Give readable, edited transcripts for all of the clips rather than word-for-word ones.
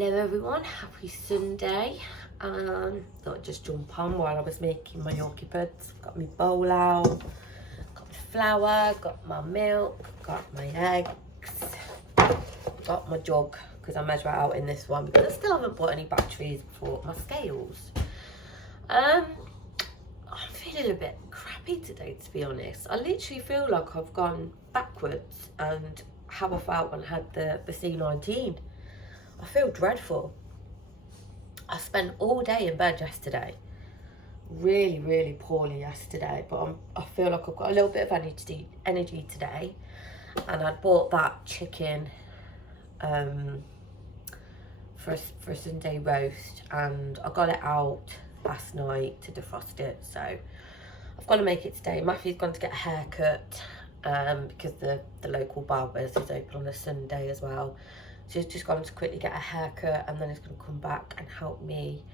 Hello everyone, happy Sunday. Thought I'd just jump on while I was making my Yorkie puds. Got my bowl out, got my flour, got my milk, got my eggs, got my jug because I measure it out in this one because I still haven't bought any batteries for my scales. I'm feeling a bit crappy today, to be honest. I literally feel like I've gone backwards and how I felt when I had the C19. I feel dreadful. I spent all day in bed yesterday. Really poorly yesterday, but I feel like I've got a little bit of energy today. And I bought that chicken for a Sunday roast, and I got it out last night to defrost it. So I've got to make it today. Matthew's gone to get a haircut because the local barber's is open on a Sunday as well. So he's just gone to quickly get a haircut, and then he's going to come back and help me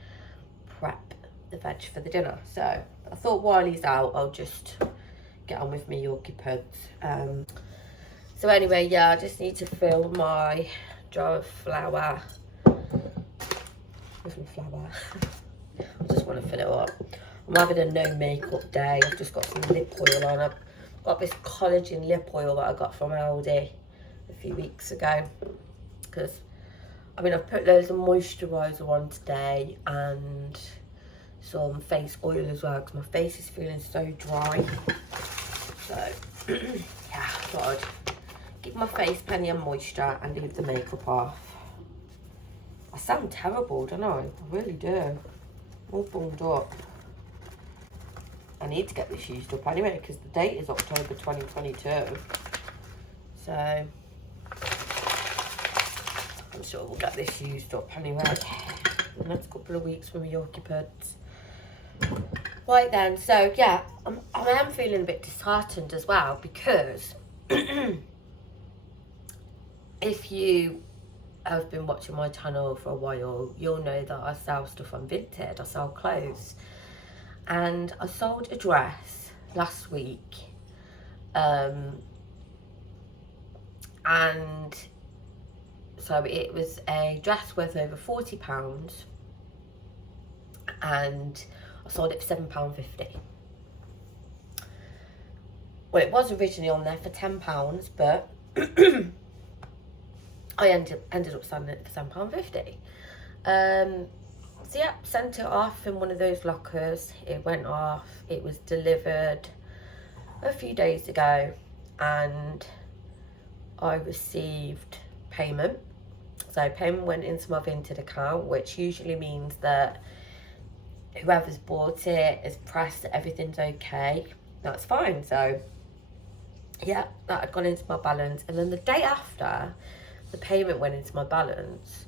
prep the veg for the dinner. So I thought while he's out, I'll just get on with my Yorkie puds. So anyway, yeah, I just need to fill my jar of flour. Where's my flour? I just want to fill it up. I'm having a no makeup day. I've just got some lip oil on. I've got this collagen lip oil that I got from Aldi a few weeks ago. Because I've put loads of moisturiser on today and some face oil as well because my face is feeling so dry. So yeah, I thought I'd give my face plenty of moisture and leave the makeup off. I sound terrible, don't I? I really do. All bunged up. I need to get this used up anyway because the date is October 2022. So I'm sure we'll get this used up anyway in the next couple of weeks for my Yorkie puds. Right then, so yeah, I am feeling a bit disheartened as well because if you have been watching my channel for a while, you'll know that I sell stuff on Vinted. I sell clothes, and I sold a dress last week, and so it was a dress worth over £40, and I sold it for £7.50. Well, it was originally on there for £10, but I ended up selling it for £7.50. So yeah, sent it off in one of those lockers. It went off. It was delivered a few days ago, and I received payment. So payment went into my Vinted account, which usually means that whoever's bought it is pressed that everything's okay. That's fine. So yeah, that had gone into my balance. And then the day after the payment went into my balance,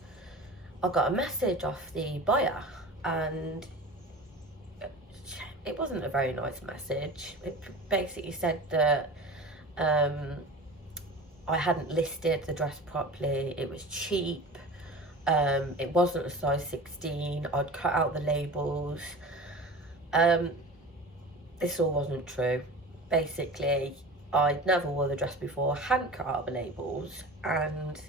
I got a message off the buyer, and it wasn't a very nice message. It basically said that I hadn't listed the dress properly, it was cheap, it wasn't a size 16, I'd cut out the labels. This all wasn't true. Basically, I'd never wore the dress before, hadn't cut out the labels, and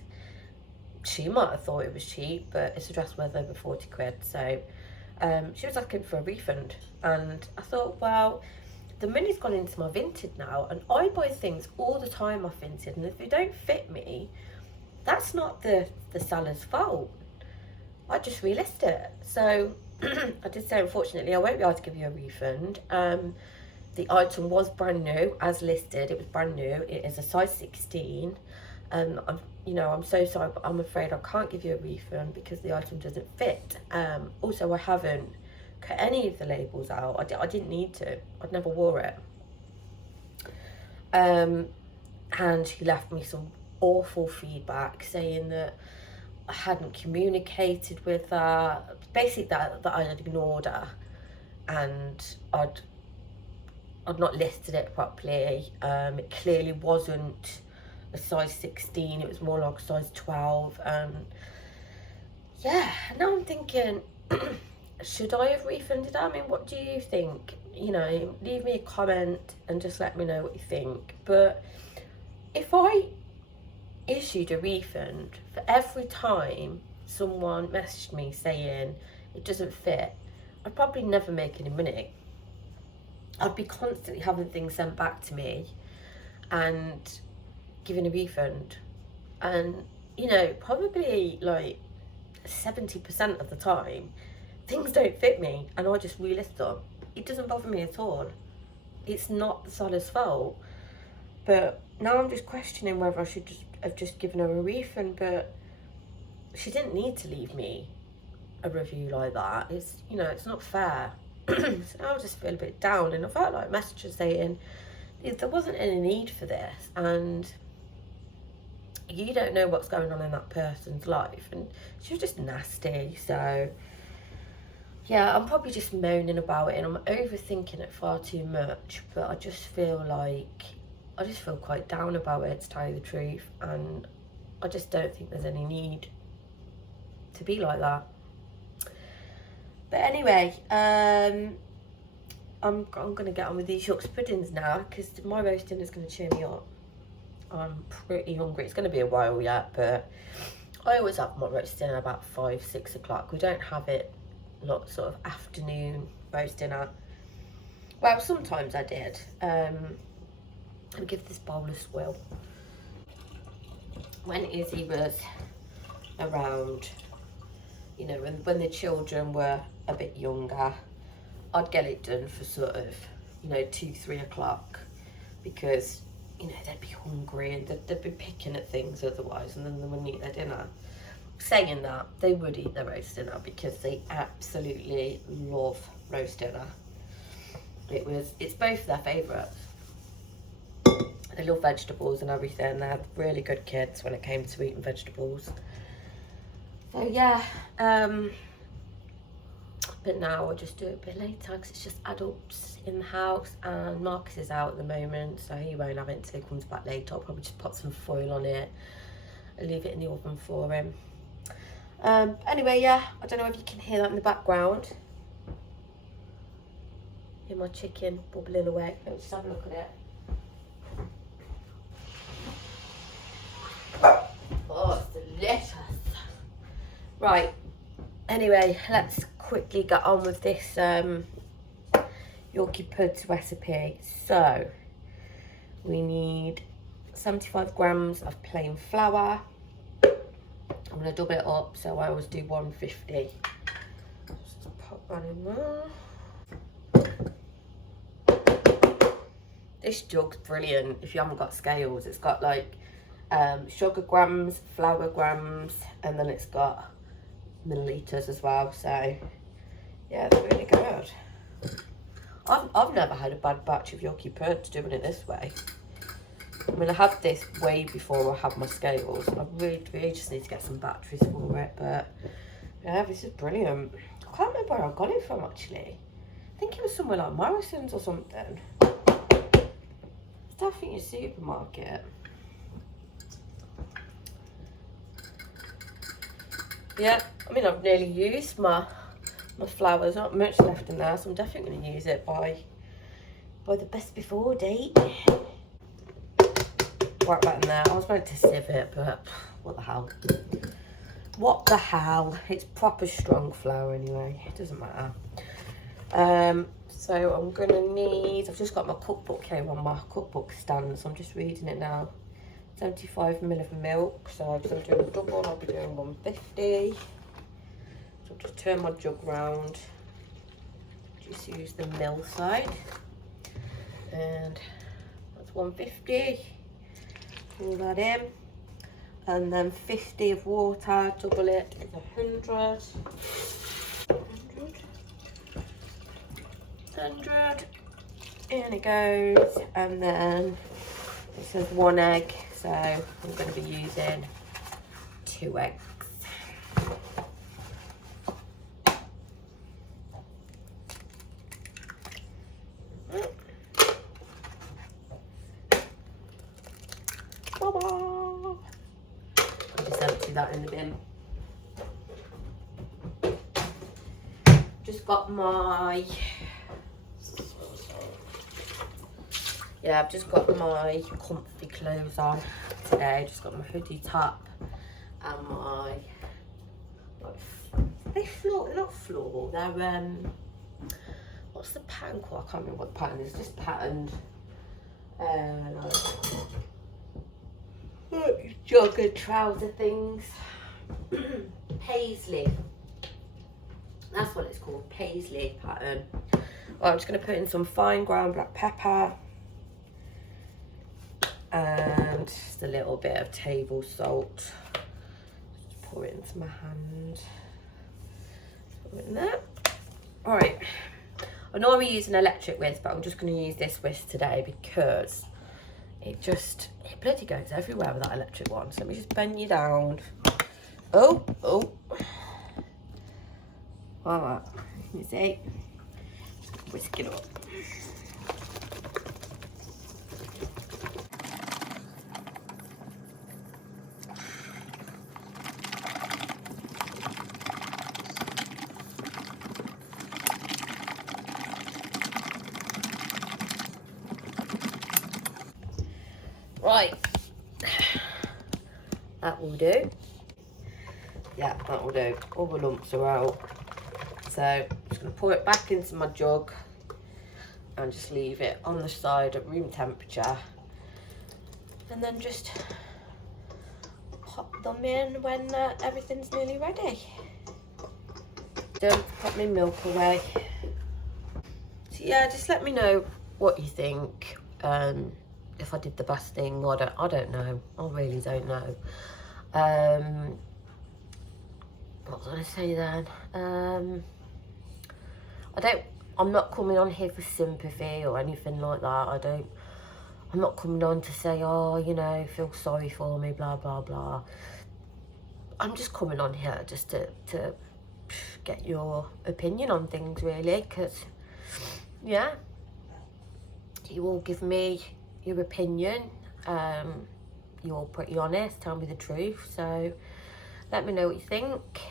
she might have thought it was cheap, but it's a dress worth over 40 quid. So she was asking for a refund, and I thought, well, the money's gone into my Vinted now, and I buy things all the time off Vinted, and if they don't fit me, that's not the seller's fault. I just relist it. So I did say, unfortunately, I won't be able to give you a refund. The item was brand new, as listed. It was brand new. It is a size 16. I'm so sorry, but I'm afraid I can't give you a refund because the item doesn't fit. Also, I haven't cut any of the labels out. I didn't need to. I'd never wore it. And she left me some awful feedback saying that I hadn't communicated with her. Basically, that I had ignored her, and I'd not listed it properly. It clearly wasn't a size 16, it was more like a size 12. Yeah, now I'm thinking, should I have refunded her? I mean, what do you think? Leave me a comment and just let me know what you think. But if I issued a refund for every time someone messaged me saying it doesn't fit, I'd probably never make any money. I'd be constantly having things sent back to me and giving a refund. And, you know, probably like 70% of the time, things don't fit me and I just relist them. It doesn't bother me at all. It's not the seller's fault. But now I'm just questioning whether I should just have just given her a refund, but she didn't need to leave me a review like that. It's, you know, it's not fair. So now I just feel a bit down, and I felt like messages saying there wasn't any need for this, and you don't know what's going on in that person's life, and she was just nasty. So yeah, I'm probably just moaning about it and I'm overthinking it far too much, but I just feel quite down about it, to tell you the truth, and I just don't think there's any need to be like that. But anyway, I'm gonna get on with these Yorkshire puddings now, because my roast dinner's gonna cheer me up. I'm pretty hungry. It's gonna be a while yet, but I always have my roast dinner about 5-6 o'clock. We don't have it sort of afternoon roast dinner. Well, sometimes I did. I'll give this bowl a swirl. When Izzy was around, you know, when the children were a bit younger, I'd get it done for sort of, you know, 2-3 o'clock, because, you know, they'd be hungry and they'd be picking at things otherwise, and then they wouldn't eat their dinner. Saying that, they would eat their roast dinner because they absolutely love roast dinner. It's both their favourites. They love vegetables and everything. They're really good kids when it came to eating vegetables. So yeah, but now I'll just do it a bit later because it's just adults in the house, and Marcus is out at the moment, so he won't have it until he comes back later. I'll probably just put some foil on it and leave it in the oven for him. Anyway, yeah, I don't know if you can hear that in the background. Hear my chicken bubbling away. Let's just have a look at it. Oh, it's delicious. Right, anyway, let's quickly get on with this Yorkie puds recipe. So, we need 75 grams of plain flour. I'm going to double it up, so I always do 150. Just pop that in there. This jug's brilliant if you haven't got scales. It's got like sugar grams, flour grams, and then it's got millilitres as well. So yeah, they're really good. I've never had a bad batch of Yorkie puds doing it this way. I mean, I had this way before I had my scales. I really just need to get some batteries for it, but yeah, this is brilliant. I can't remember where I got it from actually. I think it was somewhere like Morrison's or something. It's definitely a supermarket. Yeah, I mean, I've nearly used my flour. There's not much left in there, so I'm definitely going to use it by the best before date. Right back in there. I was meant to sieve it, but what the hell? What the hell? It's proper strong flour anyway. It doesn't matter. So I'm going to need... I've just got my cookbook here on my cookbook stand, so I'm just reading it now. 75 ml of milk. So if I'm doing a double, I'll be doing 150. So I'll just turn my jug round. Just use the mill side. And that's 150. Pour that in, and then 50 of water, double it, is 100. 100, in it goes, and then it says 1 egg, so I'm going to be using 2 eggs. I'll just empty that in the bin. Just got my... Yeah, I've just got my comfy clothes on today. Just got my hoodie top and my They're not floral, they're what's the pattern called? I can't remember what the pattern is, just patterned like jogger trouser things. Paisley, that's what it's called, Paisley pattern. Right, I'm just going to put in some fine ground black pepper and just a little bit of table salt. Just pour it into my hand. Put it in there. Alright, I normally use an electric whisk, but I'm just going to use this whisk today because it bloody goes everywhere with that electric one. So let me just bend you down. Oh. Alright, you see? Whisk it up. Right, that will do. Yeah, that will do. All the lumps are out. So I'm just going to pour it back into my jug and just leave it on the side at room temperature. And then just pop them in when everything's nearly ready. Don't put my milk away. So yeah, just let me know what you think. If I did the best thing, I don't know. I really don't know. What was I going to say then? I'm not coming on here for sympathy or anything like that. I'm not coming on to say, oh, you know, feel sorry for me, blah, blah, blah. I'm just coming on here just to get your opinion on things, really, because, yeah, you all give me your opinion. You're all pretty honest, tell me the truth, so let me know what you think.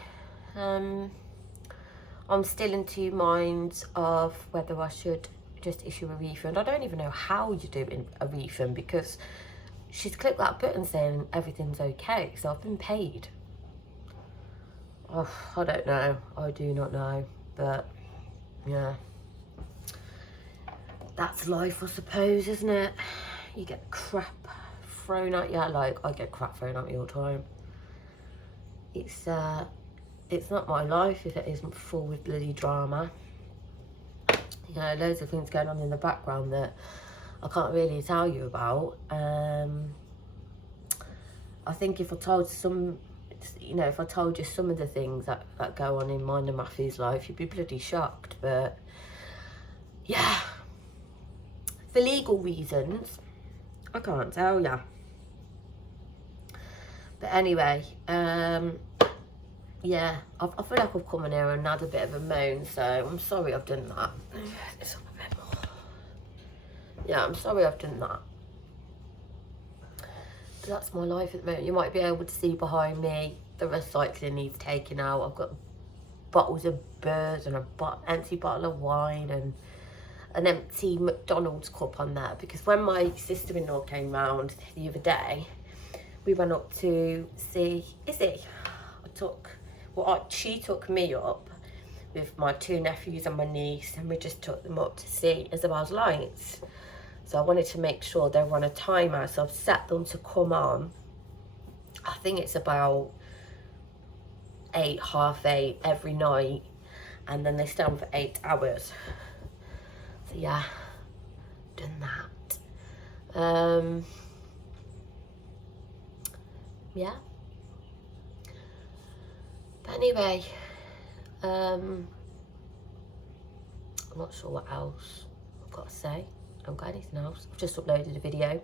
I'm still in two minds of whether I should just issue a refund. I don't even know how you do a refund because she's clicked that button saying everything's okay, so I've been paid. Oh, I don't know, I do not know, but yeah, that's life, I suppose, isn't it? You get crap thrown at you. Like, I get crap thrown at me all the time. It's not my life if it isn't full with bloody drama. You know, loads of things going on in the background that I can't really tell you about. I think if I told if I told you some of the things that go on in mine and Matthew's life, you'd be bloody shocked. But yeah, for legal reasons, I can't tell ya. But anyway, yeah, I feel like I've come in here and had a bit of a moan, so I'm sorry I've done that. It's up a bit more. Yeah, I'm sorry I've done that. But that's my life at the moment. You might be able to see behind me, the recycling needs taking out. I've got bottles of Birds and an empty bottle of wine and an empty McDonald's cup on there, because when my sister-in-law came round the other day, we went up to see Izzy. She took me up with my two nephews and my niece, and we just took them up to see Isabel's lights. So I wanted to make sure they were on a timer, so I've set them to come on. I think it's about 8, half 8 every night, and then they stay on for 8 hours. So yeah, done that. Yeah. But anyway, I'm not sure what else I've got to say. I haven't got anything else. I've just uploaded a video,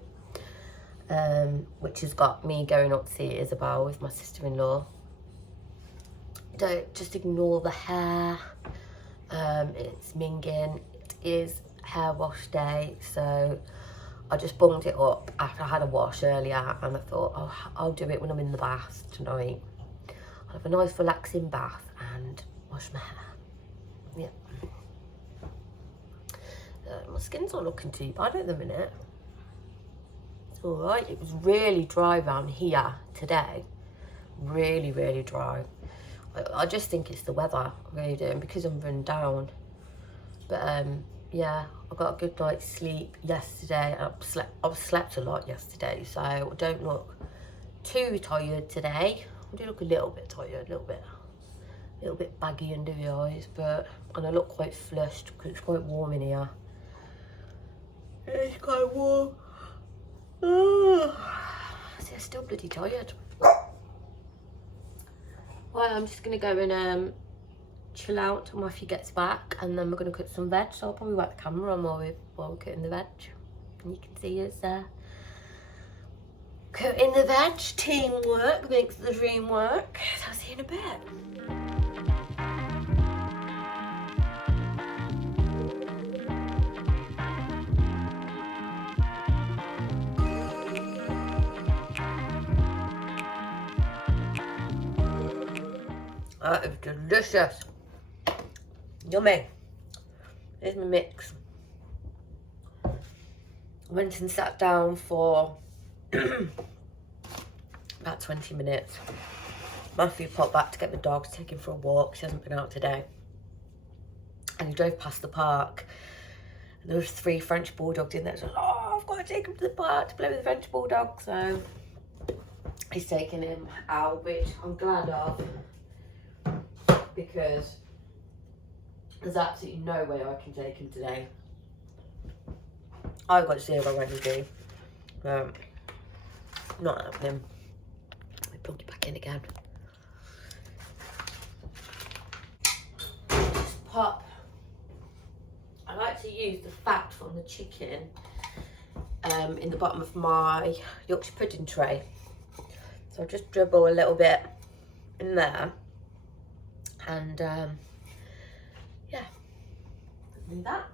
which has got me going up to see Isabel with my sister-in-law. Don't just ignore the hair. It's minging. It is hair wash day, so I just bunged it up after I had a wash earlier, and I thought, oh, I'll do it when I'm in the bath tonight. I'll have a nice relaxing bath and wash my hair. Yeah. My skin's not looking too bad at the minute. It's alright. It was really dry around here today. Really, really dry. I just think it's the weather, really, and because I'm run down. But yeah, I got a good night's sleep yesterday. I've slept a lot yesterday, so I don't look too tired today. I do look a little bit tired, a little bit baggy under the eyes, and I look quite flushed because it's quite warm in here. It's quite warm. See, I'm still bloody tired. Well, I'm just gonna go and chill out till Matthew gets back, and then we're gonna cook some veg. So I'll probably wipe the camera on while we're cutting the veg, and you can see us cutting the veg. Teamwork makes the dream work. So I'll see you in a bit. That is delicious. Yummy. Here's my mix. I went and sat down for about 20 minutes. Matthew popped back to get the dog, to take him for a walk. She hasn't been out today. And he drove past the park. And there was 3 French bulldogs in there. So, oh, I've got to take him to the park to play with the French bulldog. So he's taking him out, which I'm glad of, because there's absolutely no way I can take him today. I've got 0 energy. Not happening. I plug it back in again. Just pop. I like to use the fat from the chicken in the bottom of my Yorkshire pudding tray. So I'll just dribble a little bit in there. And yeah, do that.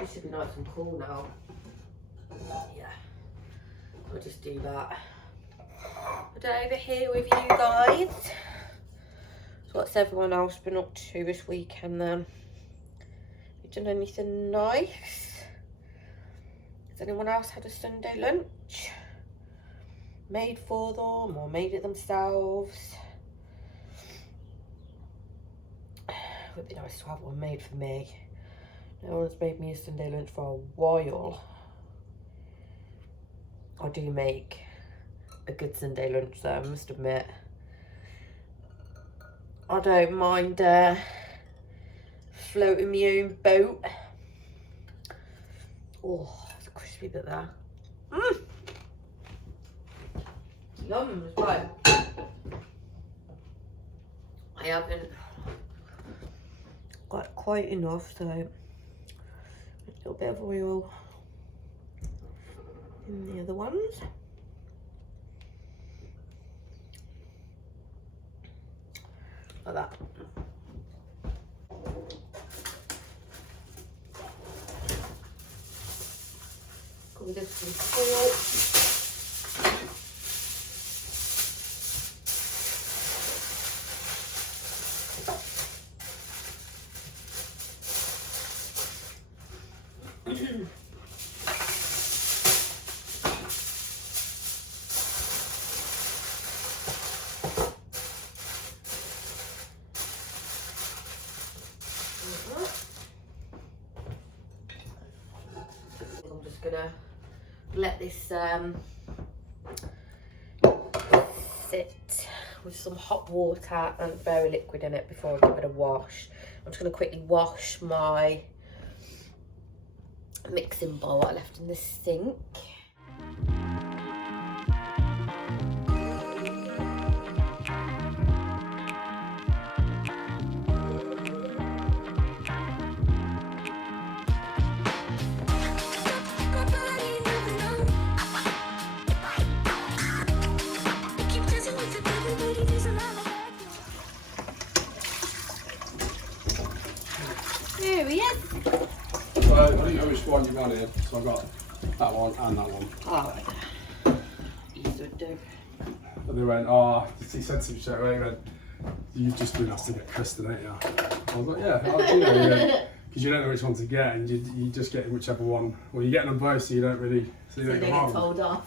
This should be nice and cool now. Yeah, I'll just do that. But over here with you guys. So what's everyone else been up to this weekend then? You done anything nice? Has anyone else had a Sunday lunch? Made for them or made it themselves? It would be nice to have one made for me. No one's made me a Sunday lunch for a while. I do make a good Sunday lunch though, I must admit. I don't mind floating my own boat. Oh, there's a crispy bit there. Yum as well. I haven't got quite enough, so a little bit of oil in the other ones. Like that. Cover this with salt. I'm just gonna let this sit with some hot water and very liquid in it before I give it a wash. I'm just gonna quickly wash my mixing bowl I left in the sink. Here he is. So I didn't know which one you wanted, so I got that one and that one. Oh, these would do. And they went, oh, he said to me straight away, he went, you've just been asked to get custard, ain't you? I was like, yeah, because you don't know which one to get, and you just get whichever one. Well, you're getting them both, so you don't really, so you don't get go wrong. told off.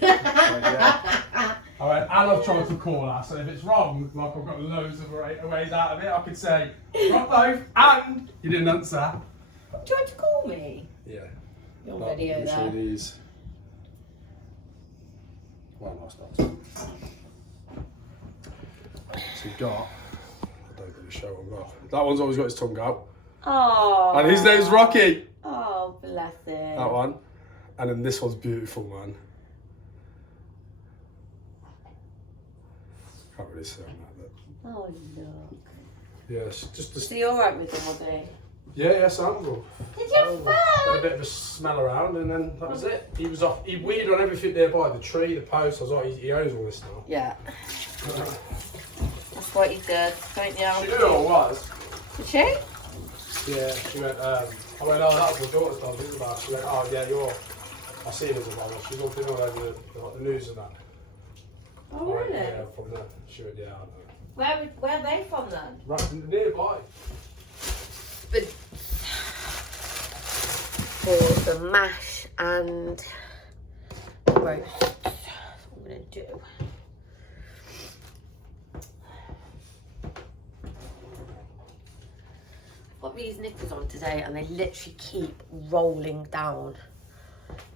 So, yeah. I went, and I've tried to call her, so if it's wrong, like I've got loads of ways out of it, I could say, got both, and you didn't answer. You tried to call me? Yeah. You're on video there. there. These. Well, last night. So you got, I don't really show him off. That one's always got his tongue out. Oh. And his name's Rocky. Oh, bless him. That one. And then this one's beautiful, man. Can't really say on that, but... Oh, look. Yes, just... So you're alright with them, was he? Yeah, Sandro. Did you have fun? Had a bit of a smell around, and then that was it. He was off. He weeded on everything nearby, the tree, the post. I was like, he owns all this now. Yeah. That's what he does, don't you? She knew who I was. Did she? Yeah, she went, I went, oh, that was my daughter's dog, isn't it? She went, oh, yeah, I've seen her as a mother. She's all been all over the news and that. Oh, really? Yeah, from there. She went, yeah, I know. Where are they from then? Right nearby. But for the mash and roast, that's what I'm going to do. I've got these knickers on today and they literally keep rolling down.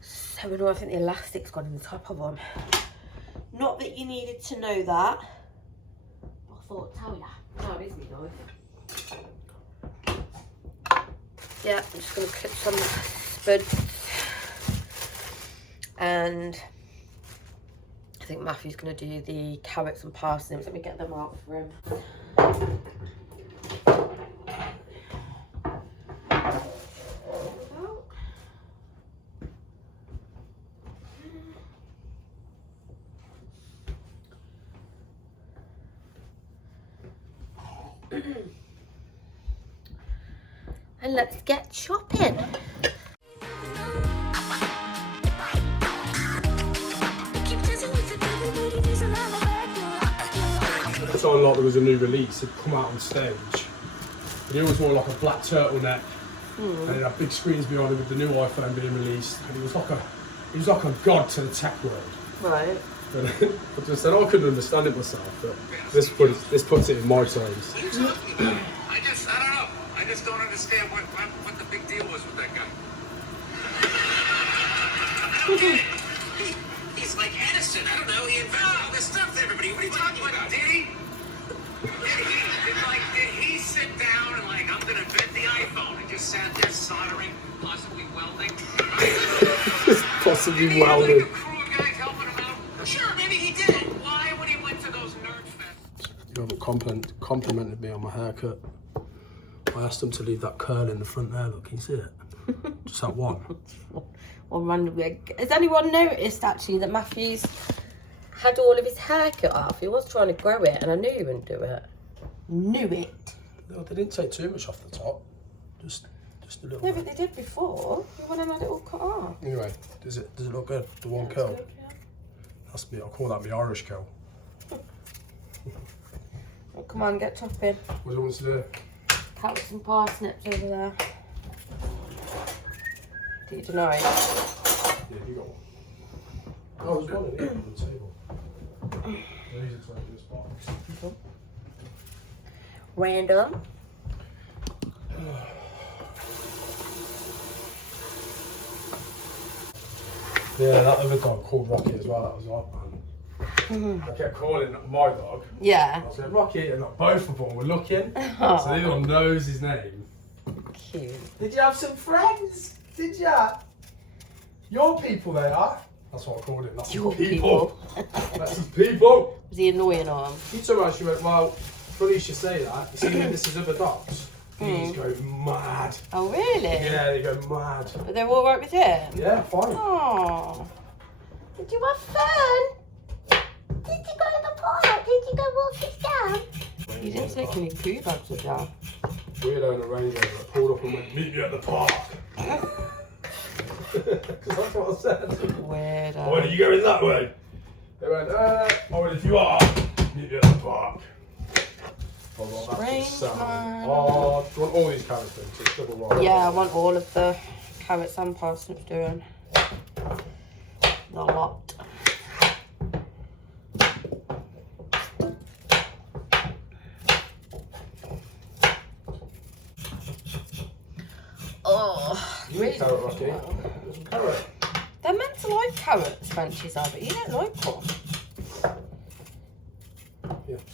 So annoying. I think the elastic's gone in the top of them. Not that you needed to know that. I thought, tell ya. No, Izzy knows. Yeah, I'm just going to clip some spuds. And I think Matthew's going to do the carrots and parsnips. Let me get them out for him. And let's get shopping. So like there was a new release, it'd come out on stage. And he always wore like a black turtleneck. And he had big screens behind him with the new iPhone being released. And he was like a god to the tech world. Right. And I just said, I couldn't understand it myself, but this puts it in my terms. I don't know. I just don't understand what the big deal was with that guy. I don't get it. He's like Edison. I don't know. He invented all this stuff to everybody. What are you talking about? Did he? Did he sit down and like, I'm gonna invent the iPhone and just sat there soldering, possibly welding? Possibly welding. Sure, maybe he did it. Why, when he went to those nerd fests? You haven't complimented me on my haircut. I asked him to leave that curl in the front there, look, can you see it? Just that one. One random wig. Has anyone noticed actually that Matthew's had all of his hair cut off? He was trying to grow it and I knew he wouldn't do it. Knew it. No, they didn't take too much off the top. Just a little No, bit. but they did before. You want to have it all cut off. Anyway, does it look good? The one curl? That's me, I'll call that my Irish curl. Oh, come on, get topping. What do you want to do? Carrots and parsnips over there. Do you deny it? Yeah, you got one. Oh, there's one in here on the table. These are in this box. Random. Yeah, that other dog called Rocky as well, that was odd, man. I kept calling my dog. Yeah. I was like, Rocky, and like, both of them were looking. Aww. So the other one knows his name. Cute. Did you have some friends? Did ya? Your people they are. That's what I called it, not Your people. That's his people. Was he annoying or? He turned around, she went, well, funny you should say that. You see, this is other dogs. These go mad. Oh, really? Yeah, they go mad. But they're all right with him? Yeah, fine. Oh. Did you have fun? Did you go to the park? Did you go walk it down? You didn't take any poo bags with you. Weirdo in a Range Rover pulled up and went, meet me at the park. Because that's what I said. Weirdo. Oh, are you going that way? They went, oh, well, if you are, meet me at the park. Oh, well, that's Strange, just sad. man. Oh, do you want all these carrots then? So it's double roll. Yeah, I want all of the carrots and parsnips doing. Not a lot. really Carrot, Rocky. well. There's some carrot. They're meant to like carrots, Frenchies are, but you don't like them.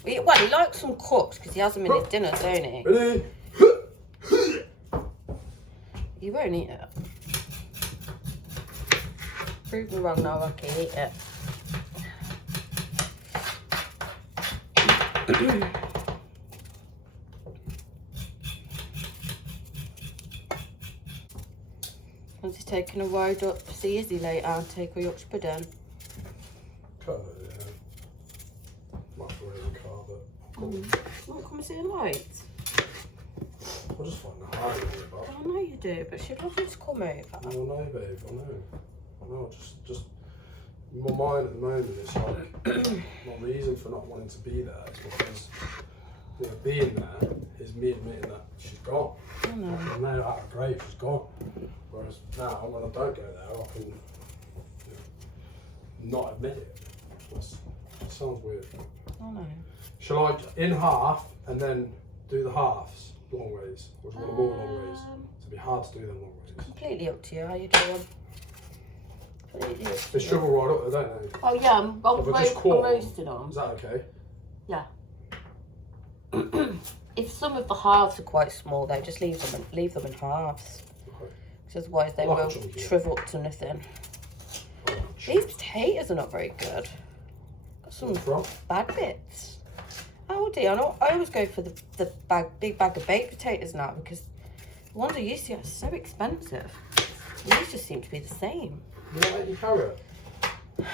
Yeah. Well, he likes them cooked because he has them in his dinners, don't he? Ready? You won't eat it. Prove me wrong now, Rocky. Eat it. Once he's taking a ride up to see Izzy later and take a Yorkshire pudding. Kind of, yeah. Might have to wait in the car, but Won't come and see the lights. I'll just find the hard one, but I know you do, but she'd love you to come over. I know, babe. I know. Just my mind at the moment is like my reason for not wanting to be there is because being there is me admitting that she's gone. I know. I'm now out of grave, she's gone. Whereas now, when I don't go there, I can not admit it. That sounds weird. I know. Shall I in half and then do the halves long ways, or do you want more long ways? It'd be hard to do them long ways. Completely up to you. How you doing? Completely up to They you. shovel right up there, don't they? Oh yeah, I'm just caught roasting them. Is that okay? Yeah. If some of the halves are quite small, though, just leave them in halves. Okay. Because otherwise they Like a will chunky. shrivel up to nothing. These potatoes are not very good. Got some What's wrong? bad bits. Oh dear, I always go for the big bag of baked potatoes now because the ones I used to get are so expensive. These just seem to be the same. You don't like any carrot? You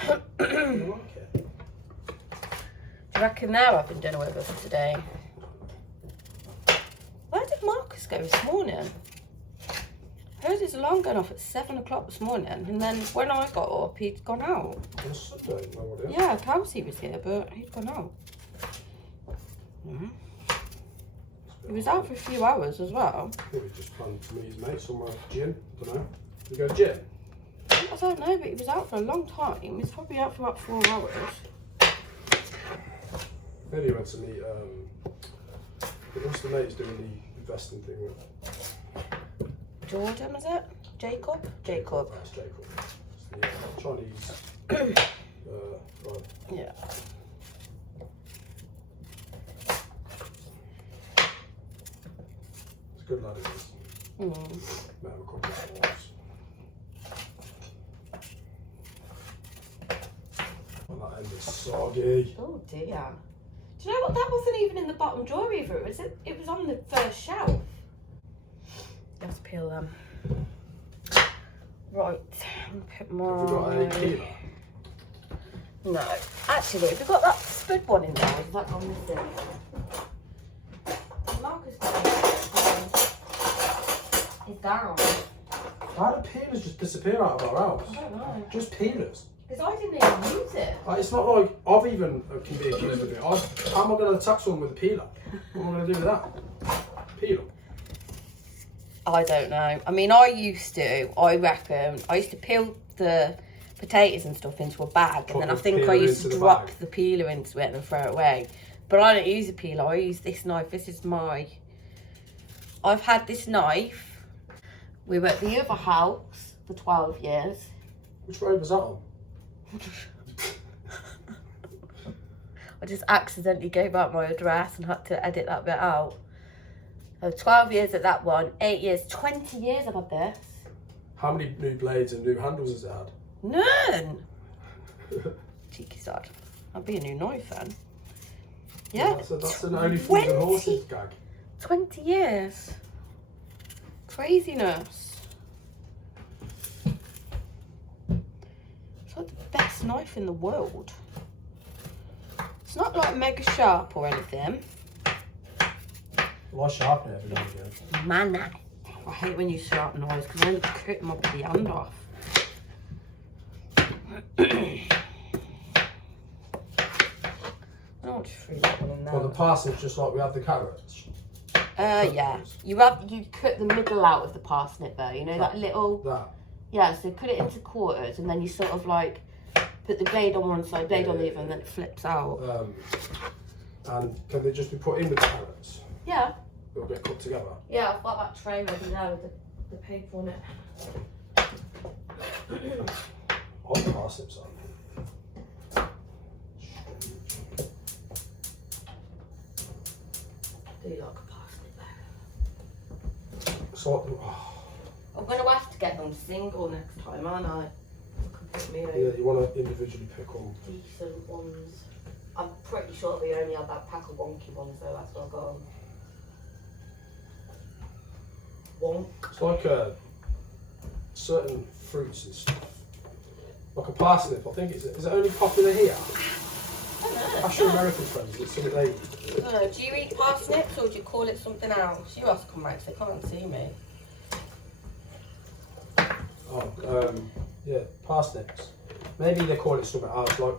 like it? Do you reckon they're having dinner with us today? Where did Marcus go this morning? I heard his alarm going off at 7 o'clock this morning, and then when I got up, he'd gone out. On Sunday, no idea. Yeah, Kelsey was here, but he'd gone out. He was out for a few hours as well. Maybe just planned to meet his mate somewhere. Gin? Don't know. You go gin? I don't know, but he was out for a long time. He was probably out for about 4 hours. Maybe he went to meet, what's the mate he's doing the investing thing with? Jordan, is it? Jacob? Jacob. That's Jacob. It's the Chinese, right. Yeah. It's a good lad, it is. Met him a couple of times. And that end is soggy. Oh dear. Do you know what? That wasn't even in the bottom drawer either. It was on the first shelf. You have to peel them. Right. I'm put more. Have we got any peeler? No. Actually, have we got that spud one in there? Or has that gone missing? Marcus is down. Why do peelers just disappear out of our house? I don't know. Just peelers. Because I didn't even use it. Like, it's not like I've even can be a peeler with it. How am I going to attack someone with a peeler? What am I going to do with that? Peel. I don't know. I mean, I used to peel the potatoes and stuff into a bag, and then I think I used to drop the peeler into it and then throw it away. But I don't use a peeler. I use this knife. I've had this knife. We were at the other house for 12 years. Which road was that on? I just accidentally gave out my address and had to edit that bit out. So 12 years at that one, 8 years, 20 years I've had this. How many new blades and new handles has it had? None! Cheeky sod. That'd be a new knife then. Yeah. That's an only fools and horses gag. 20 years. Craziness. It's like the best knife in the world. It's not like mega sharp or anything. Well, I sharpen it every now and again. Man, I hate when you sharpen knives because I end up cutting my bloody hand off. I'll just throw that one in there. Well, the parsnips just like we have the carrots. Yeah. You cut the middle out of the parsnip though, you know that little. That. Yeah, so cut it into quarters and then you sort of like put the blade on one side, blade on the other, and then it flips out. And can they just be put in with the carrots? Yeah. They'll get cooked together. Yeah, I've got that tray ready there with the paper on it. I'll parsnips on. Do you like a parsnip though? So, I'm going to have to get them single next time, aren't I? yeah, you want to individually pick on Decent ones. I'm pretty sure we only have that pack of wonky ones though, that's what I got 'em. Wonk. It's like certain fruits and stuff. Like a parsnip, I think is it only popular here? I don't know. Ask your American friends, it's something they eat. I don't know, do you eat parsnips or do you call it something else? You ask them, Max, they can't see me. Oh, yeah, parsnips. Maybe they call it something else, like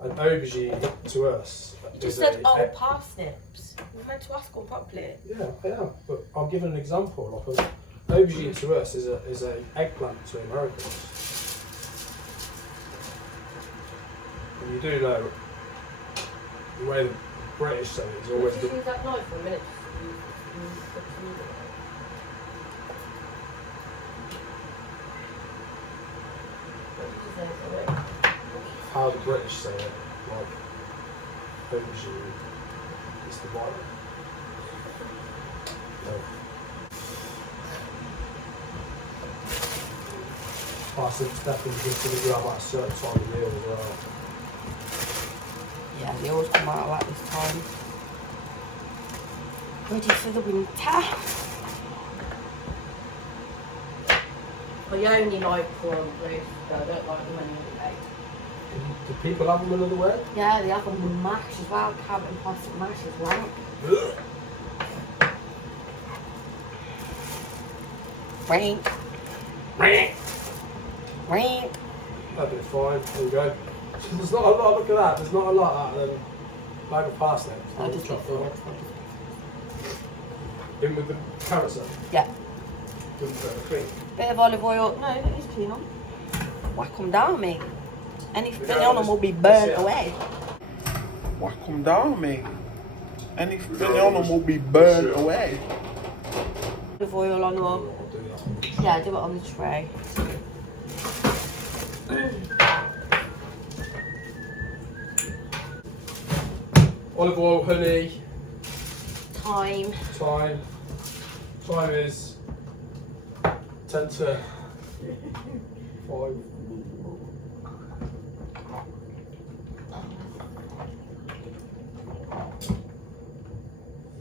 an aubergine to us. You just is said, a- oh, parsnips. You're meant to ask them properly. Yeah, I am, but I'll give an example. Like an aubergine to us is a eggplant to Americans. And you do know the way the British say it is always Just use that knife for a minute. What did you say, sorry? how the British say it. Like aubergine is the one. No. Parsnips definitely good to you have at a certain time of meal as well. Yeah, they always come out at this time. Ready for the winter. I only like prawn roast, though. I don't like them any other way. Do people have them another way? Yeah, they have them with mash as well. Carrot and plastic mash as well. Rank. Rank. That'd be fine. There you go. There's not a lot. Look at that. There's not a lot out of them. Like a parsnip. I'll just chop get it up. In with the carrots then. Yeah. With the cream. Bit of olive oil. No, don't use clean on. Whack them down, mate. Anything Yeah, on them will be burnt yeah. away. Whack them down, mate. Anything on them will be burned away. Olive oil on them. I'll do that. Yeah, do it on the tray. Olive oil, honey, Thyme. thyme. Thyme is 10 to 5.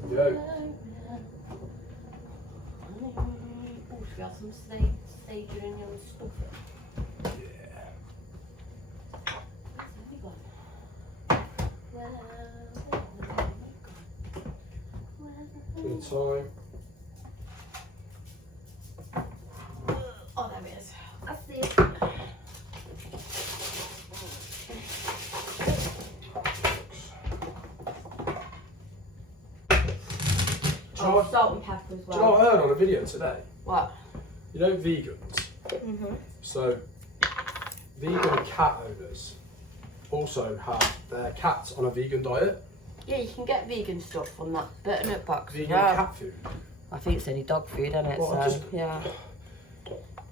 There you go. Oh, should we have some sage in your stuff? Yeah. Bit of thyme. Oh, there it is. That's it. Oh, salt and pepper as Do you know well. what I heard on a video today? What? You know vegans? So, vegan cat owners also have their cats on a vegan diet. Yeah, you can get vegan stuff on that butternut box. Vegan Yeah. cat food. I think it's only dog food, isn't it? Well, so, I just- yeah.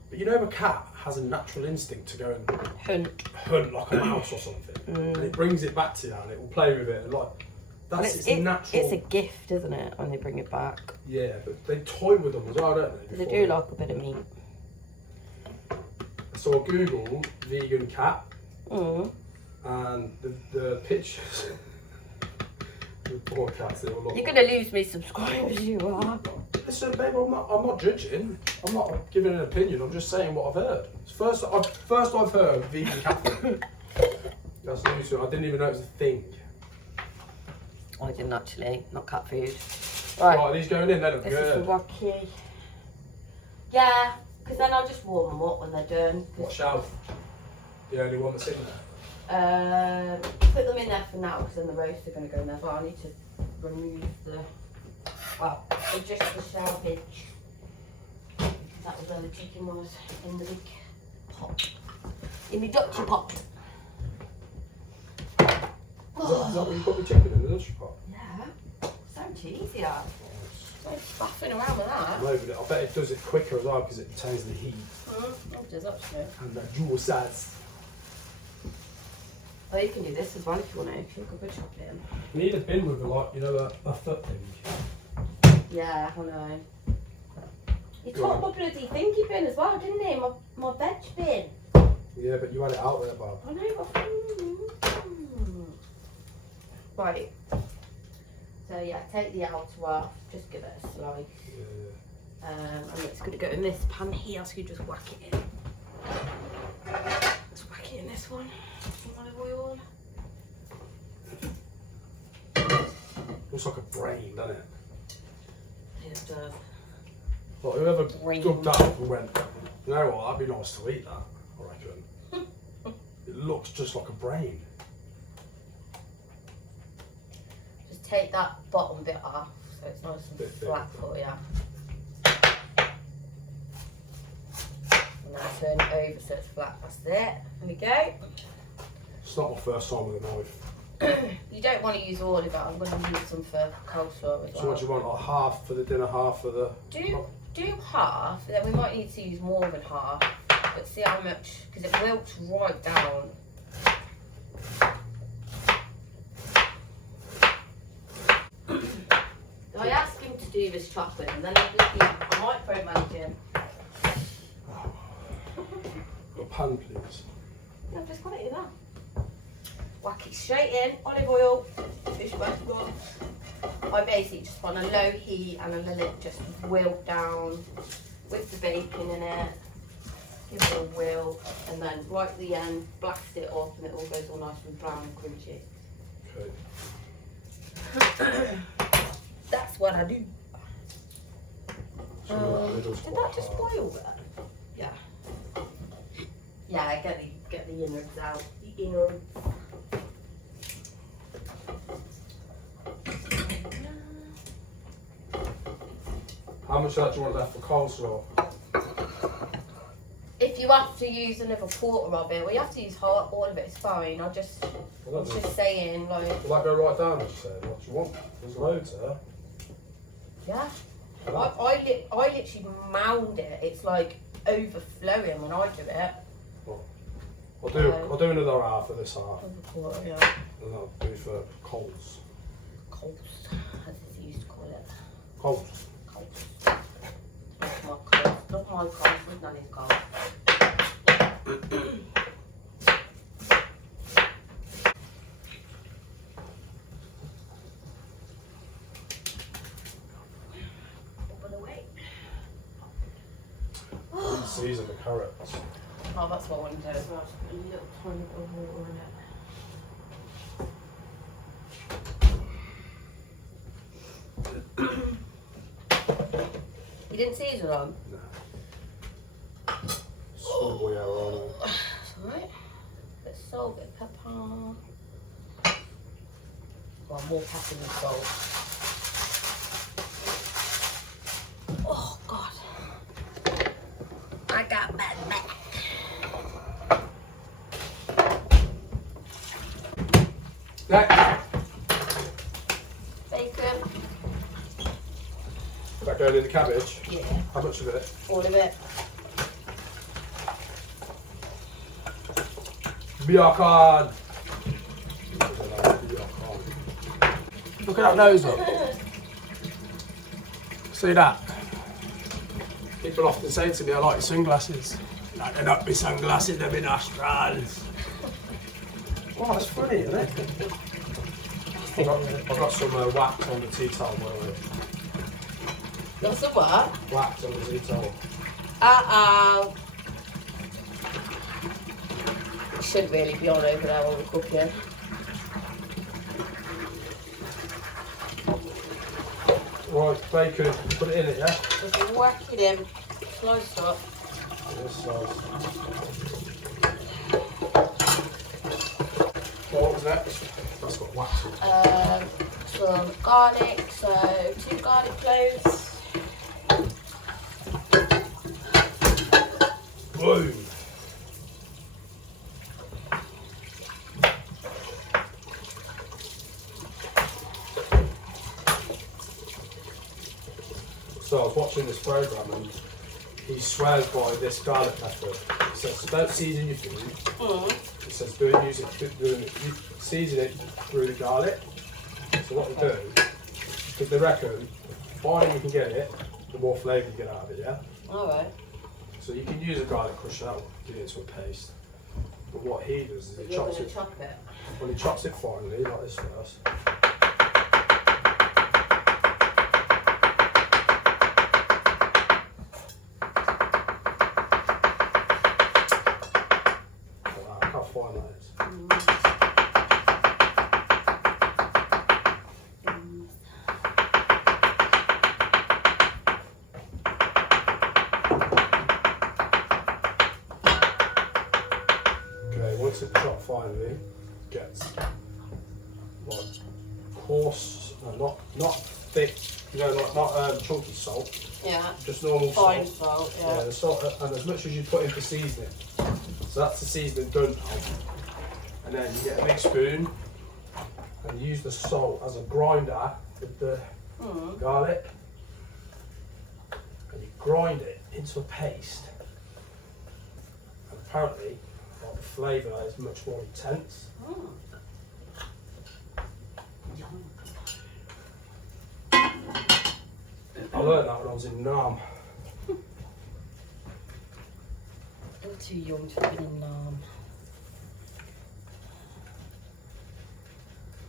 But you know a cat has a natural instinct to go and hunt like a mouse or something. And it brings it back to you and it will play with it. And like, And that's its natural. It's a gift, isn't it, when they bring it back? Yeah, but they toy with them as well, don't they? They before do like a bit of meat. So I googled vegan cat Mm. and the pictures. The poor cats, they all look. You're going to lose me subscribers, you are. Listen, babe, I'm not judging. I'm not giving an opinion. I'm just saying what I've heard. It's first I've heard vegan cat food. That's news to me. I didn't even know it was a thing. I didn't actually, not cat food. Right, Right, these going in, they look this is the good. Rocky. Yeah, because then I'll just warm them up when they're done. What shelf? The only one that's in there. Put them in there for now because then the roasts are going to go in there. But I need to remove just the shellfish. Because that was where the chicken was, in the big pot. In the Dutchy pot. Is that where you put the chicken in the Dutch pot? Yeah, so cheesy that. No faffing around with that. No, but I bet it does it quicker as well because it retains the heat. It does actually. And the juices. Oh, you can do this as well if you want to. If you could chop it in. You need a bin with a foot thing. Yeah, I know. He took my bloody thingy bin as well, didn't he? My veg bin. Yeah, but you had it out there, Bob. I know. Right. So yeah, take the outer off. Just give it a slice. Yeah. And it's going to go in this pan here, so you just whack it in. Just whack it in this one. Some olive oil. Looks like a brain, doesn't it? It does. Like whoever Brain. dug that up and went, you know what, that'd be nice to eat that, I reckon. It looks just like a brain. Just take that bottom bit off, so it's nice and Bit flat big. for you. And now turn it over so it's flat. That's it. There we go. It's not my first time with a knife. You don't want to use all of it. I'm going to use some for coleslaw as well. So what do you want, like half for the dinner, half for the... Do half, then we might need to use more than half. But see how much, because it wilts right down. I asked him to do this chocolate, and then I micromanage him. Got a pan, please. No, I've just got it in there. Whack it straight in, olive oil, fish button. I basically just want a low heat and then let it just wilt down with the bacon in it. Give it a whirl, and then right at the end, blast it up, and it all goes all nice and brown and crunchy. Okay. That's what I do. So Did that just boil there? Yeah. Yeah, get the innards out. The innards. How much of that do you want left for coleslaw? If you have to use another quarter of it, well, you have to use all of it. It's fine. I was just saying, like. Will that go right down, as you said? What do you want? There's loads there. Yeah. I literally mound it. It's like overflowing when I do it. I'll do another half of this half. Another quarter, yeah. And I'll do for coals. Coals, as Izzy used to call it. Coals. Coals. Not my coals. Not my coals. With none in coals. Season the carrots. Oh, that's what I want to do as well. Just put a little tiny bit of water in it. You didn't season them? No. Schoolboy hour on it. That's alright. Bit of salt, bit of pepper. Well, more pepper than salt. Oh, God. I got bad back. Next. Bacon. Is that going in the cabbage? Yeah. How much of it? All of it. Bjorkan! Look at that nose up. See that? People often say to me, I like your sunglasses. Like, they're not my sunglasses, they're my nostrils. Oh, that's funny, isn't it? I've got some wax on the tea towel, by the way. Got some what? Wax on the tea towel. Uh-oh. It should really be on over there while we're cooking. Right, bacon, put it in it, yeah? Just whack it in, slice up. This size. What was next? That's got wax in it. Some garlic, so 2 garlic cloves. Boom! So I was watching this programme and he swears by this garlic method. He says, don't season your food. He says, season it through the garlic. So what they do, because they reckon, the finer you can get it, the more flavour you get out of it, yeah? Alright. So you can use a garlic crusher, that will get it into a paste. But what he does is But he you're chops going it. to chop it. Well, he chops it finely, like this first. Wow, how fine that is. Okay, once it's chopped finely, it gets like coarse, no, not thick, you know, like not chunky salt, Yeah. just normal Fine salt. salt, Yeah, the salt, and as much as you put in for seasoning. So that's the seasoning done now. And then you get a big spoon and you use the salt as a grinder with the garlic. And you grind it into a paste. And apparently, the flavour is much more intense. I learned that when I was in Nam. You're too young to have been in Nam.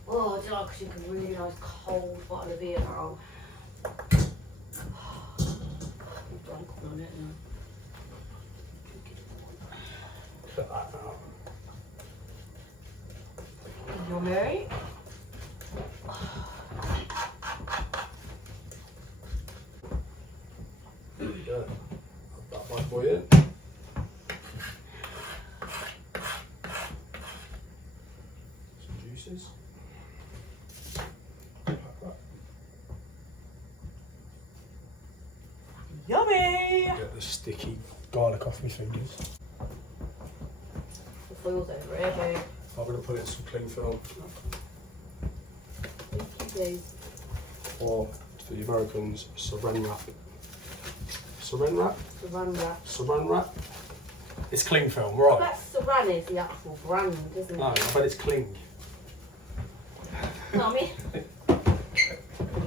Oh, I do like because you can really nice cold bottle of beer now. You've drunk one on it now. Cut that out. Yummy. Yeah, that bad boy in. Some juices. Like that. Yummy! Get the sticky garlic off my fingers. The foil's over here, babe. I'm going to put it in some cling film. Please. Or, for the Americans, saran wrap. Saran wrap? Saran wrap. Saran wrap? It's cling film, right? That saran is the actual brand, isn't it? No, but it's cling. No, I mean,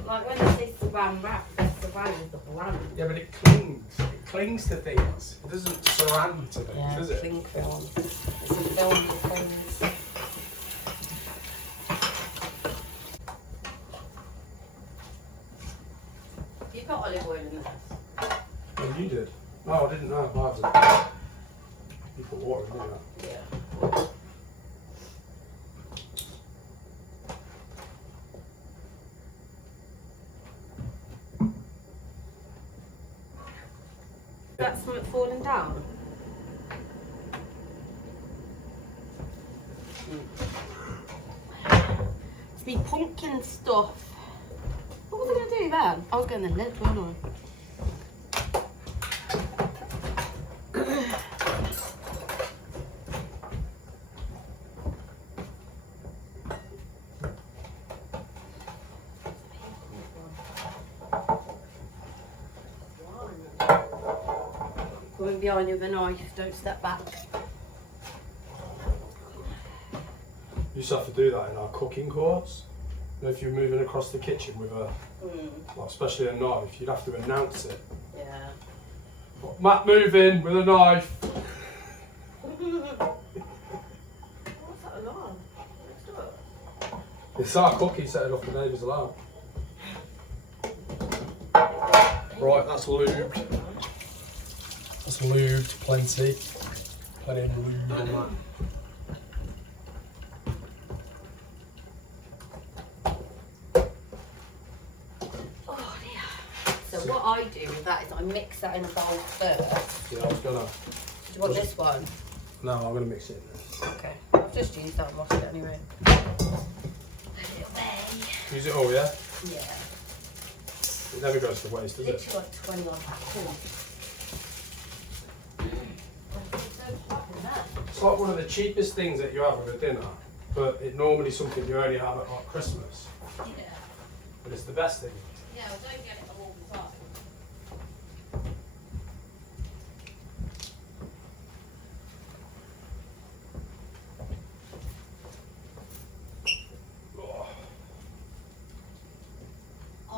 like when they say saran wrap, saran is the brand. Yeah, but it clings. It clings to things. It doesn't saran to things, Yeah, does it? cling film. It's a film that things. You've got olive oil in this. Oh, you did? No, I didn't know. I haven't. You put water in, didn't you? Yeah. That's something falling down. It's me pumpkin stuff. What was I going to do then? I was going to lid, wasn't I? Going behind you with a knife, don't step back. You used to have to do that in our cooking course. You know, if you're moving across the kitchen with a, like, especially a knife, you'd have to announce it. Yeah. Matt moving with a knife. What's that alarm? Next door. It's our cookie setting off the neighbour's alarm. Right, that's lubed. That's lubed, plenty. Plenty of lube on that. Oh dear. So what I do with that is I mix that in a bowl first. Yeah, I was gonna. Do you want this one? No, I'm gonna mix it. Okay. I've just used that wash it anyway. Use it all, yeah? Yeah. It never goes to waste, does it? Literally like 20 on cool. It's like one of the cheapest things that you have with a dinner, but it's normally something you only have at like Christmas. Yeah. But it's the best thing. Yeah, I don't get it all the time.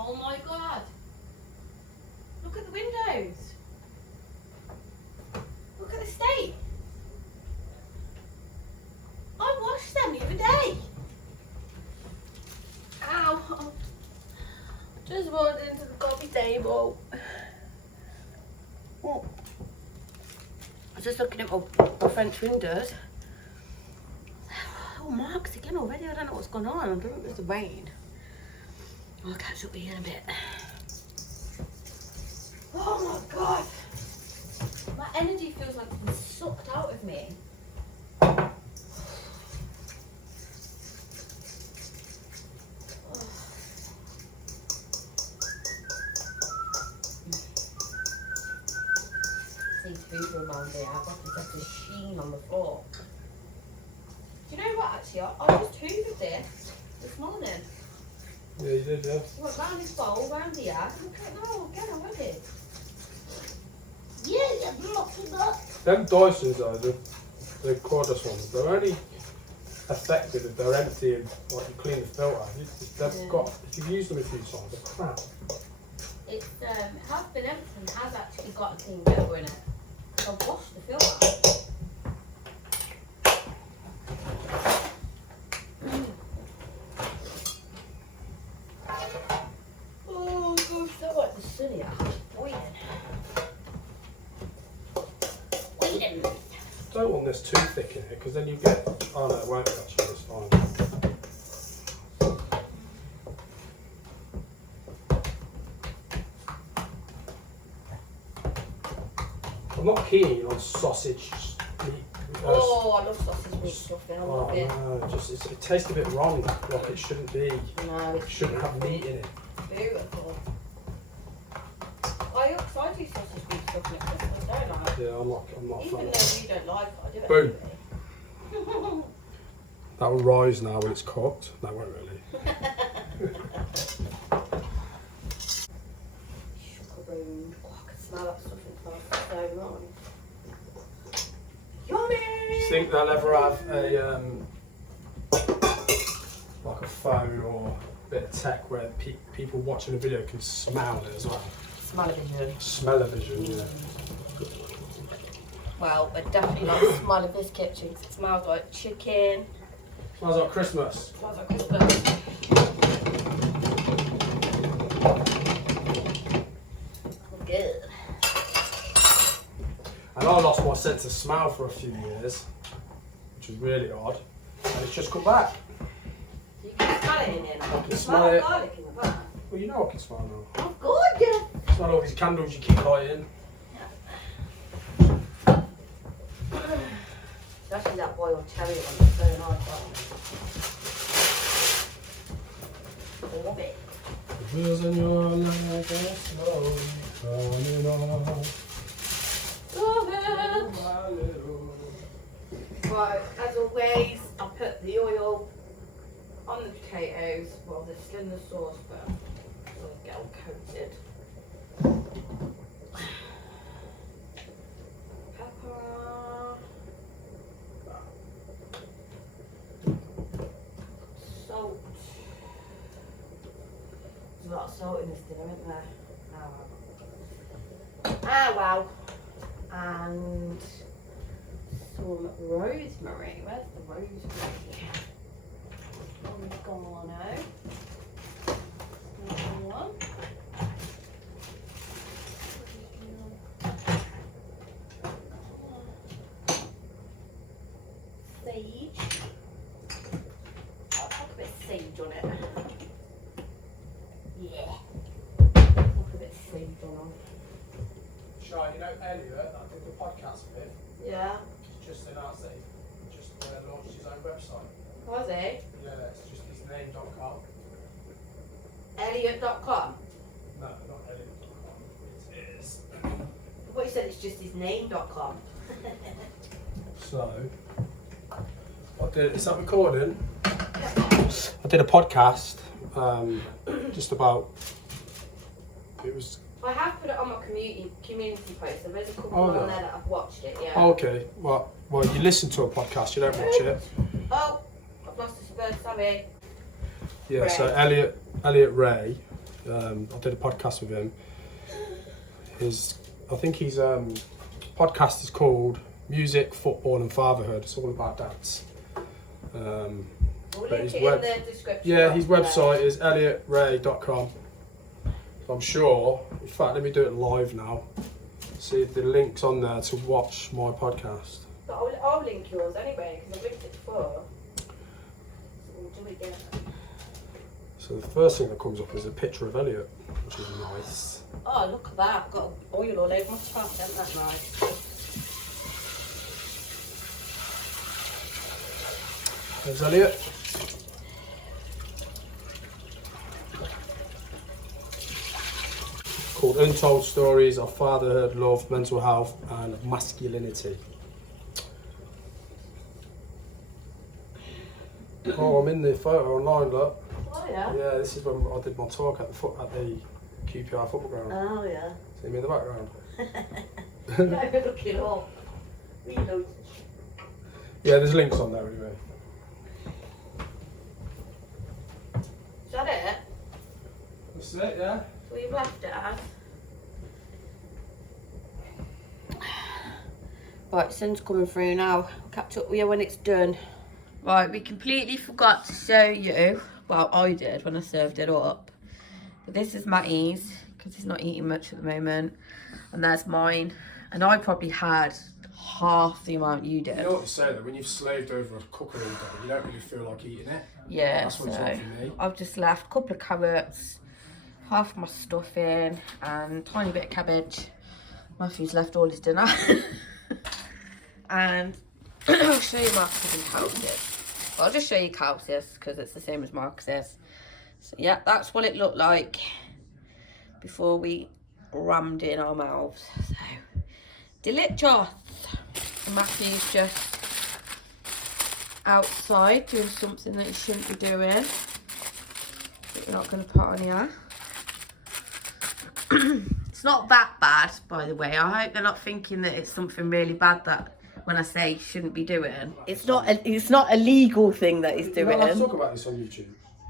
Oh my god. Look at the windows. Look at the state. I washed them the other day. Ow. Just walked into the coffee table. Oh. I was just looking at my French windows. Oh, marks again already. I don't know what's going on. I think it was the rain. I'll catch up with you in a bit. Oh my god. My energy feels like it's been sucked out of me. Food around here. I've got just a sheen on the floor. Do you know what, actually? I just hoovered this morning. Yeah, you did, yeah. You went round this bowl, round here. Look at no, again already. Yeah, you're blocking up. Them Dysons though, the cordless ones, they're only effective if they're empty and like you clean the filter. They've got, if you've used them a few times, they're crap. It has been empty and has actually got a clean filter in it. I've washed the filter. Oh gosh, that like the sun here. Boiling. Boiling. Don't want this too thick in here because then you get. Oh no, it won't actually. It's fine. I'm not keen on sausage meat. Oh, I love sausage meat stuff. I love it. No, it tastes a bit wrong. Like it shouldn't be. No, It shouldn't have meat in it. Beautiful. I do sausage meat stuff at Christmas, don't I? Yeah, I'm not a Even fan. though you don't like it, I do it Boom. anyway. That will rise now when it's cooked. No, it won't really. Sugar-room. Oh, I can smell that stuff in the past so long. Yummy! Do you think they'll ever have a like a phone or a bit of tech where people watching a video can smell it as well? Smell-o-vision. Smell-o-vision, yeah. Well, we're definitely not smelling this kitchen 'cause it smells like chicken. Smells like Christmas. Smells like Christmas. Good. And I lost my sense of smell for a few years, which was really odd. And it's just come back. You can smell it in here now. I can smell it. Garlic in the back. Well, you know I can smell now. Oh, good, yeah. Smell all these candles you keep lighting. Especially that boiled cherry one, it's so nice. I love it. The wheels in your life are slowly turning on. Love it. Right, as always, I put the oil on the potatoes while they're still in the saucepan. So they get all coated. Pepper. Salt. There's a lot of salt in this dinner, isn't there? Ah, wow. And some rosemary. Where's the rosemary? Oregano. Another one. Sage. I'll put a bit of sage on it. Yeah. I'll put a bit of sage on it. Sure, you know Elliot, that I did the podcast with, Yeah. just announced that he just launched his own website. Was he? Yeah, it's just his name.com. Elliot.com. No, not Elliot.com. It is. What you said, it's just his name.com. So, is that recording? I did a podcast just about, it was. I have put it on my community post, and there's a couple Oh, on no. there that I've watched it, yeah. Oh, okay, well, you listen to a podcast, you don't watch it. Oh, I've lost this bird, sorry. Yeah, Ray. so Elliot Ray, I did a podcast with him. I think his podcast is called Music, Football and Fatherhood. It's all about dads. We'll But link his it web- in the description. Yeah, his website is elliottray.com. I'm sure, in fact, let me do it live now. See if the link's on there to watch my podcast. But I'll link yours anyway, because I've linked it before. So we'll do it again. So the first thing that comes up is a picture of Elliot, which is nice. Oh, look at that. I've got oil all over my top. Isn't that nice? There's Elliot. Called Untold Stories of Fatherhood, Love, Mental Health and Masculinity. Oh, I'm in the photo online, look. Oh, yeah. Yeah, this is when I did my talk at the QPR football ground. Oh, yeah. See me in the background? No, you're looking up. We noticed. Yeah, there's links on there anyway. Is that it? That's it, yeah? So we've left it as. Right, sun's coming through now. I'll catch up with you when it's done. Right, we completely forgot to show you. Well, I did when I served it up. But this is Matty's, because he's not eating much at the moment. And there's mine. And I probably had half the amount you did. You know what they say though, when you've slaved over a cooker all day, you don't really feel like eating it. Yeah, That's what it's like for me. I've just left a couple of carrots, half my stuffing, and tiny bit of cabbage. Matthew's left all his dinner. And I'll show you Marcus's and Cows's. I'll just show you Cows's because it's the same as Marcus's. So yeah, that's what it looked like before we rammed in our mouths. So delicious. And Matthew's just outside doing something that he shouldn't be doing. That you're not going to put on here. It's not that bad, by the way. I hope they're not thinking that it's something really bad that when I say shouldn't be doing. It's not a legal thing that he's doing. You're not allowed to talk about this on YouTube.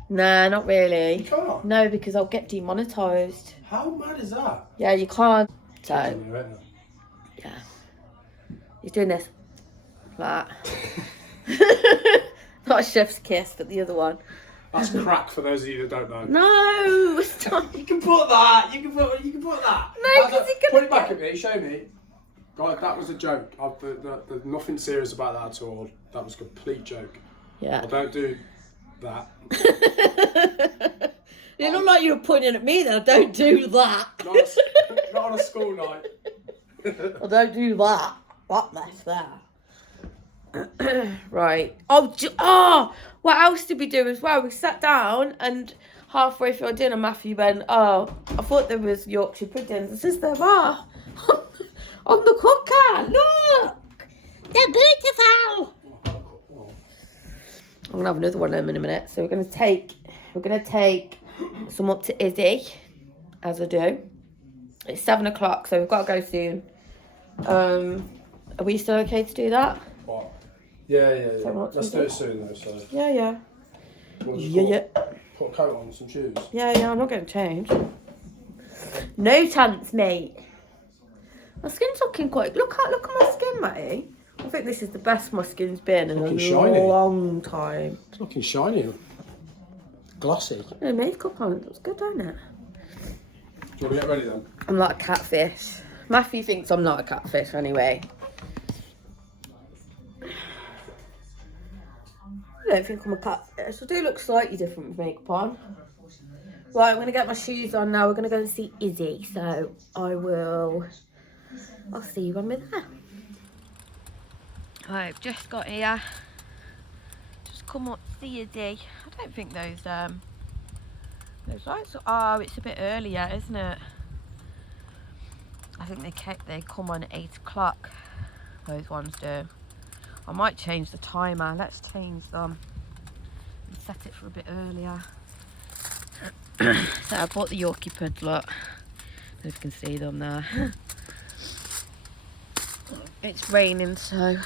Nah, not really. You can't? No, because I'll get demonetised. How mad is that? Yeah, you can't. So, yeah. He's doing this. Like that. Not a chef's kiss, but the other one. That's crack for those of you that don't know. No, stop. You can put that. You can put that. No, because he Put it back at me. Show me. God, that was a joke. There's nothing serious about that at all. That was a complete joke. Yeah. I don't do that. You look like you were pointing at me then. I don't do that. Not on a school night. I don't do that. What mess there? Right. Oh, what else did we do as well? We sat down and halfway through our dinner, Matthew went, oh, I thought there was Yorkshire puddings. I says, there are. On the cooker. Look. They're beautiful. I'm going to have another one of them in a minute. So we're going to take some up to Izzy, as I do. It's 7 o'clock, so we've got to go soon. Are we still okay to do that? What? Yeah. So Let's do it soon though. So. Yeah. Yeah. Put a coat on, some shoes. Yeah, I'm not going to change. No chance, mate. My skin's looking quite... Look at my skin, Matty. I think this is the best my skin's been in a shiny. long time. It's looking shiny. Glossy. No makeup on, it looks good, don't it? Do you want to get ready then? I'm not a catfish. Matthew thinks I'm not a catfish anyway. I don't think I'm a catfish. I do look slightly different with makeup on. Right, I'm going to get my shoes on now. We're going to go and see Izzy. So I'll see you when we're there. I've just got here. Just come up to see Izzy. I don't think those lights are... Oh, it's a bit earlier, isn't it? I think they come on at 8 o'clock. Those ones do. I might change the timer. Let's change them and set it for a bit earlier. So I bought the Yorkie puds, look. If you can see them there. It's raining, so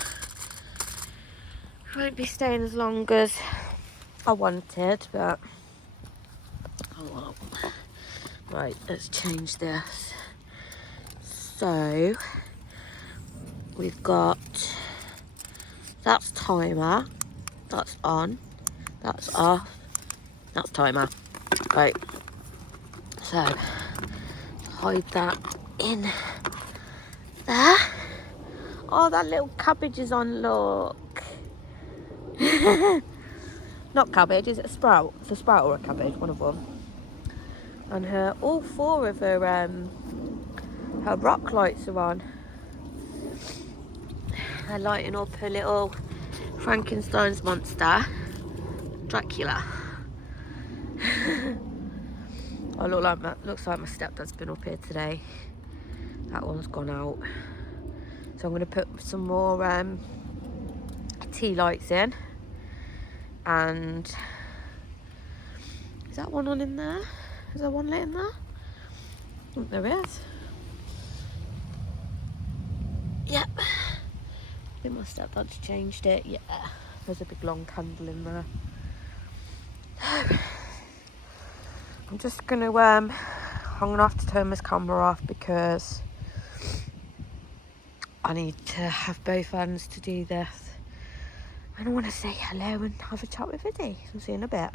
I won't be staying as long as I wanted, but oh well. Right, let's change this. So we've got, that's timer, that's on, that's off, that's timer. Right, so hide that in there. Oh, that little cabbage is on, look. Not cabbage, is it a sprout? It's a sprout or a cabbage, one of them. And all four of her rock lights are on. They're lighting up her little Frankenstein's monster, Dracula. Oh, looks like my stepdad's been up here today. That one's gone out. So I'm going to put some more tea lights in. And is that one on in there? Is there one lit in there? I think there is. Yep. I think my stepdad's changed it. Yeah. There's a big long candle in there. I'm just gonna I'm gonna have to turn this camera off because I need to have both hands to do this. And I want to say hello and have a chat with Izzy. I'll see you in a bit.